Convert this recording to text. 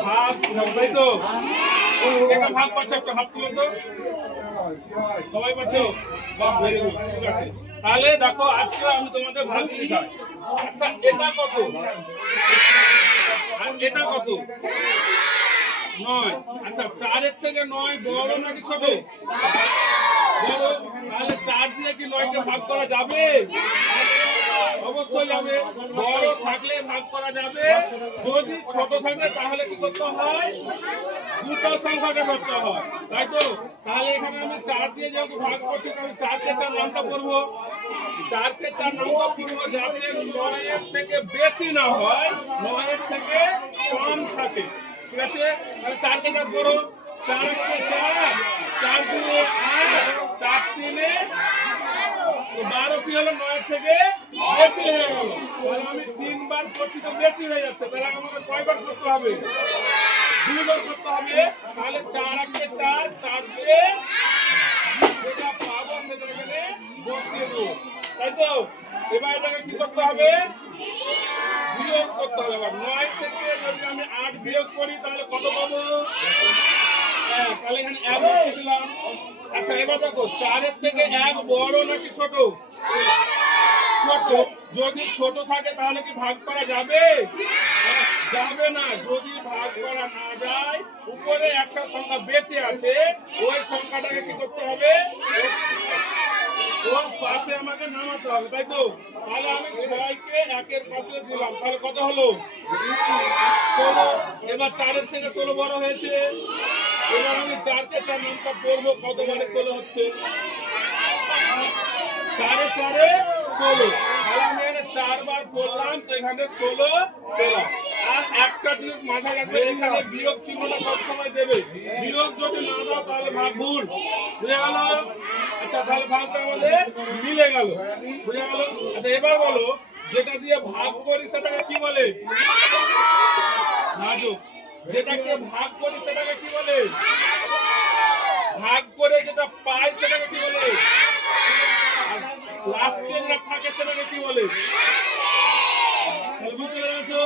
ভাগ তাই তো একটা ভাগ পাচ্ছে একটা হাত তুলো তো সবাই পাচ্ছো বাস ভেরি গুড ঠিক আছে তাহলে দেখো আজকে আমি তোমাদের ভাগ শেখাই আচ্ছা এটা কত আর এটা কত 9 আচ্ছা 4 এর থেকে 9 বড় নাকি ছোট বড় তাহলে 4 দিয়ে কি 9 কে ভাগ করা যাবে অবশ্যই যাবে বড় থাকলে ভাগ করা যাবে যদি ছোট থাকে তাহলে কি করতে হয় দুটো সংখ্যাকে ধরতে হয় তাই তো তাহলে এখানে আমি 4 দিয়ে যেহেতু ভাগ করছি তাহলে 4 কে 4 নামটা করব 4 কে 4 নামটা করব যাতে 9 এর থেকে বেশি না হয় 9 এর থেকে কম থাকে ঠিক আছে তাহলে 4 কে 4 করো 4 কে 4 4 দিয়ে 8 4 তিনে 12 কি হলো 9 থেকে বেশি হয়ে গেল তাহলে আমি 3 বার করছি তো বেশি হয়ে যাচ্ছে তাহলে আমাকে কয়বার করতে হবে 2 বার করতে হবে তাহলে 4 কে 4 4 দিয়ে যেটা পাবো সেটা এখানে বসিয়ে দেবো তাই তো এবার এটাকে কি করতে হবে বিয়োগ করতে হবে এবার 9 থেকে যদি আমি 8 বিয়োগ করি তাহলে কত পাবো তাহলে এখানে 1 বসিয়ে দিলাম আচ্ছা এবার দেখো 4 এর থেকে 1 বড় নাকি ছোট ছোট যদি ছোট থাকে তাহলে কি ভাগ করা যাবে যাবে না যদি ভাগ করা না যায় উপরে একটা সংখ্যা বেঁচে আছে ওই সংখ্যাটাকে কি করতে হবে ওর পাশে আমাকে নামাতে হবে তাই তো তাহলে আমি 6 কে 1 এর পাশে দিলাম তাহলে কত হলো 16 এবার 4 এর থেকে 16 বড় হয়েছে এবার আমি 4 কে 4 নামটা পড়বো কতবারে 16 হচ্ছে 4 এ 4 এ 16 তাহলে আমি এখানে 4 বার করলাম তো এখানে 16 পেলাম আর একটা জিনিস মাথায় রাখবে এখানে বিয়োগ চিহ্নটা সব সময় দেবে বিয়োগ যদি না দাও তাহলে ভাগ ভুল বুঝে গেল আচ্ছা তাহলে ভাগটা আমাদের মিলে গেল বুঝে গেল আচ্ছা এবার বলো যেটা দিয়ে ভাগ করি সেটাকে কি বলে ভাজক যেটাকে ভাগ করি সেটাকে কি বলে ভাগ করে যেটা পাই সেটাকে কি বলে লাস্টে যেটা থাকে সেটাকে কি বলে বুঝতে পেরেছো